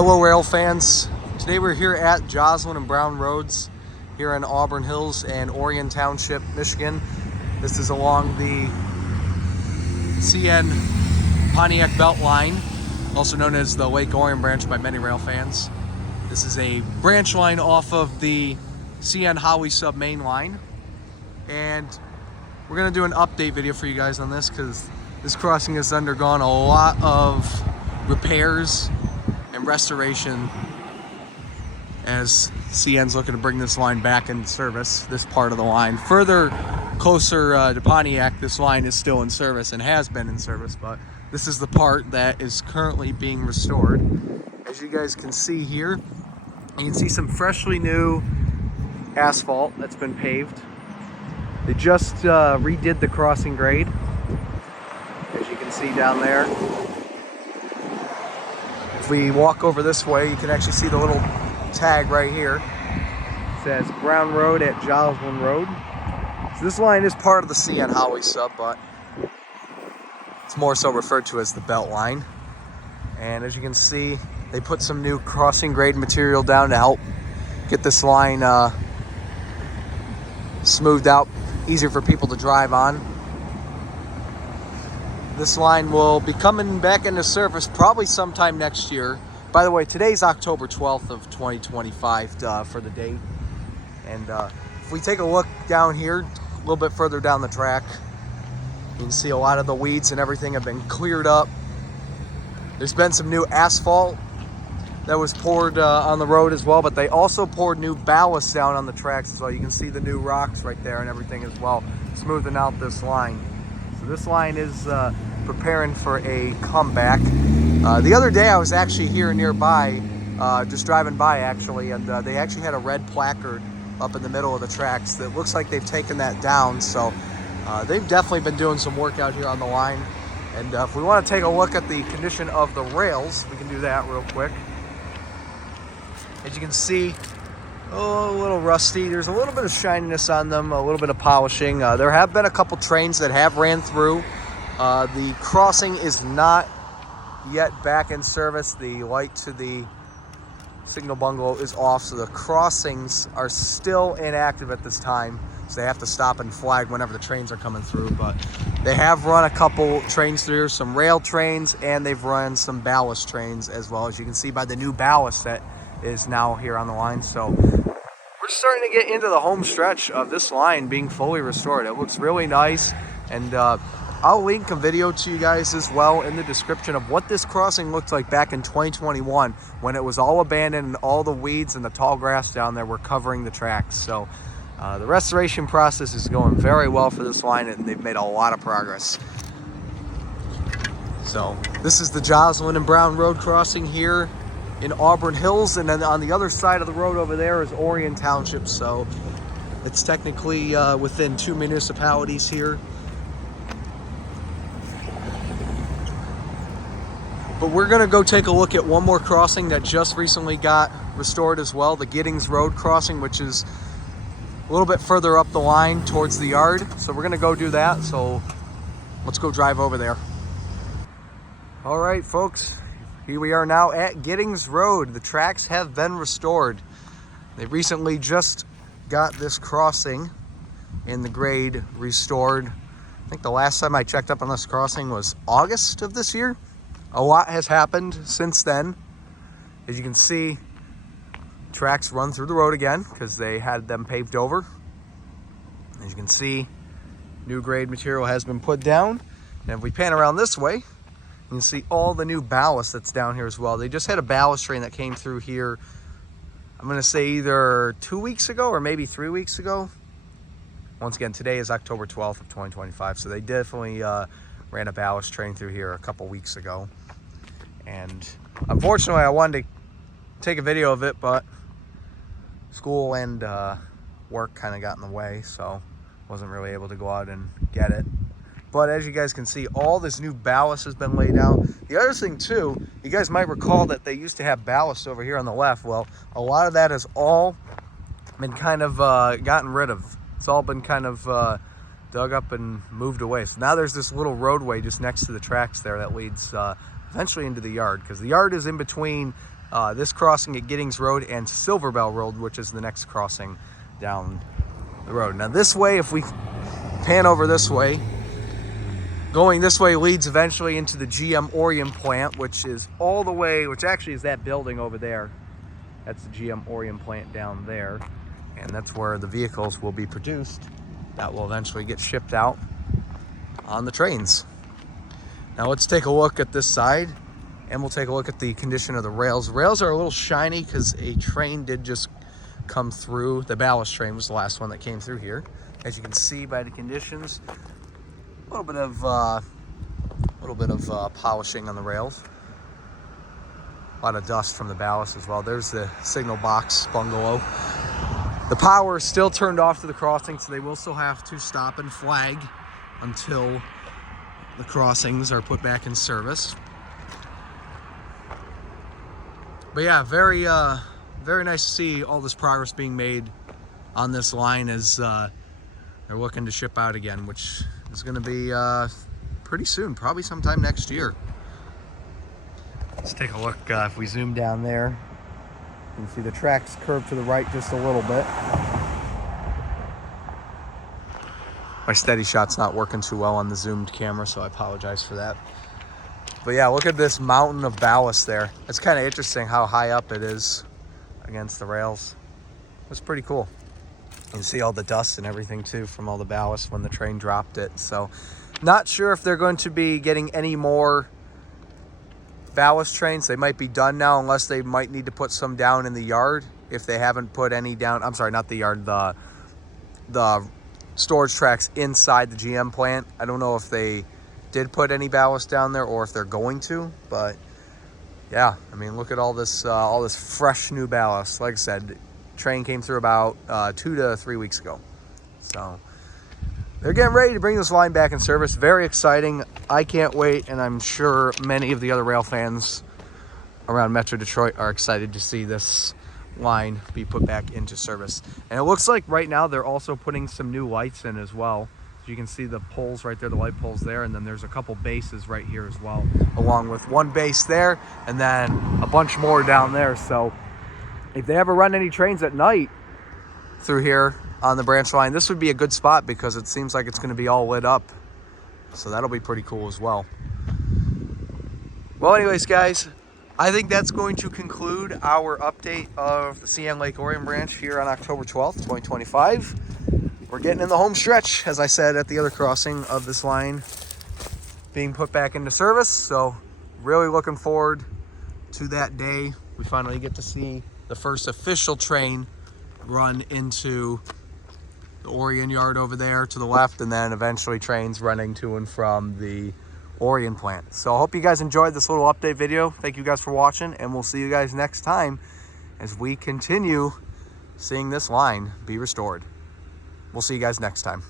Hello rail fans. Today we're here at Joslyn and Brown Roads here in Auburn Hills and Orion Township, Michigan. This is along the CN Pontiac Belt Line, also known as the Lake Orion Branch by many rail fans. This is a branch line off of the CN Holly Sub main line, and we're going to do an update video for you guys on this because this crossing has undergone a lot of repairs and restoration as CN's looking to bring this line back into service, this part of the line. Further closer to Pontiac, this line is still in service and has been in service, but this is the part that is currently being restored. As you guys can see here, you can see some freshly new asphalt that's been paved. They just redid the crossing grade, as you can see down there. If we walk over this way, you can actually see the little tag right here. It says Brown Road at Joslyn Road. So this line is part of the CN Holly Sub, but it's more so referred to as the Belt Line. And as you can see, they put some new crossing grade material down to help get this line smoothed out, easier for people to drive on. This line will be coming back into service probably sometime next year. By the way, today's October 12th of 2025 for the date. And if we take a look down here, a little bit further down the track, you can see a lot of the weeds and everything have been cleared up. There's been some new asphalt that was poured on the road as well, but they also poured new ballast down on the tracks as well. You can see the new rocks right there and everything as well, smoothing out this line. So this line is preparing for a comeback. The other day I was actually here nearby, just driving by actually, and they actually had a red placard up in the middle of the tracks that looks like they've taken that down. So they've definitely been doing some work out here on the line. And if we want to take a look at the condition of the rails, we can do that real quick. As you can see, a little rusty. There's a little bit of shininess on them, a little bit of polishing. There have been a couple trains that have ran through. The crossing is not yet back in service. The light to the signal bungalow is off, so the crossings are still inactive at this time. So they have to stop and flag whenever the trains are coming through. But they have run a couple trains through, some rail trains, and they've run some ballast trains as well, as you can see by the new ballast that is now here on the line. So we're starting to get into the home stretch of this line being fully restored. It looks really nice, and I'll link a video to you guys as well in the description of what this crossing looked like back in 2021 when it was all abandoned and all the weeds and the tall grass down there were covering the tracks. So the restoration process is going very well for this line, and they've made a lot of progress. So this is the Joslyn and Brown Road crossing here in Auburn Hills, and then on the other side of the road over there is Orion Township. So it's technically within two municipalities here. But we're gonna go take a look at one more crossing that just recently got restored as well, the Giddings Road crossing, which is a little bit further up the line towards the yard. So we're gonna go do that. So let's go drive over there. All right, folks. Here we are now at Giddings Road. The tracks have been restored. They recently just got this crossing in the grade restored. I think the last time I checked up on this crossing was August of this year. A lot has happened since then. As you can see, tracks run through the road again because they had them paved over. As you can see, new grade material has been put down. And if we pan around this way, you can see all the new ballast that's down here as well. They just had a ballast train that came through here, I'm gonna say either 2 weeks ago or maybe 3 weeks ago. Once again, today is October 12th of 2025, so they definitely ran a ballast train through here a couple weeks ago. And unfortunately, I wanted to take a video of it, but school and work kind of got in the way, so wasn't really able to go out and get it. But as you guys can see, all this new ballast has been laid out. The other thing too, you guys might recall that they used to have ballast over here on the left. Well, a lot of that has all been kind of gotten rid of. It's all been kind of dug up and moved away. So now there's this little roadway just next to the tracks there that leads eventually into the yard, because the yard is in between this crossing at Giddings Road and Silver Bell Road, which is the next crossing down the road. Now this way, if we pan over this way, going this way leads eventually into the GM Orion plant, which is all the way, which actually is that building over there. That's the GM Orion plant down there. And that's where the vehicles will be produced that will eventually get shipped out on the trains. Now let's take a look at this side, and we'll take a look at the condition of the rails. The rails are a little shiny because a train did just come through. The ballast train was the last one that came through here. As you can see by the conditions, a little bit of polishing on the rails. A lot of dust from the ballast as well. There's the signal box bungalow. The power is still turned off to the crossing, so they will still have to stop and flag until the crossings are put back in service. But yeah, very nice to see all this progress being made on this line as they're looking to ship out again, which is going to be pretty soon, probably sometime next year. Let's take a look. If we zoom down there, you can see the tracks curve to the right just a little bit. My steady shot's not working too well on the zoomed camera, so I apologize for that. But yeah, look at this mountain of ballast there. It's kind of interesting how high up it is against the rails. It's pretty cool. You can see all the dust and everything too from all the ballast when the train dropped it. So not sure if they're going to be getting any more ballast trains. They might be done now, unless they might need to put some down in the yard if they haven't put any down. I'm sorry, not the yard, the storage tracks inside the GM plant. I don't know if they did put any ballast down there or if they're going to, but yeah, I mean, look at all this fresh new ballast. Like I said, train came through about 2 to 3 weeks ago. So they're getting ready to bring this line back in service. Very exciting. I can't wait, and I'm sure many of the other rail fans around Metro Detroit are excited to see this line be put back into service. And it looks like right now they're also putting some new lights in as well. So you can see the poles right there, the light poles there, and then there's a couple bases right here as well, along with one base there and then a bunch more down there. So if they ever run any trains at night through here on the branch line, this would be a good spot because it seems like it's going to be all lit up. So that'll be pretty cool as well. Well, anyways, guys, I think that's going to conclude our update of the CN Lake Orion Branch here on October 12th, 2025. We're getting in the home stretch, as I said, at the other crossing of this line being put back into service. So really looking forward to that day. We finally get to see the first official train run into the Orion yard over there to the left, and then eventually trains running to and from the Orion plant. So I hope you guys enjoyed this little update video. Thank you guys for watching, and we'll see you guys next time as we continue seeing this line be restored. We'll see you guys next time.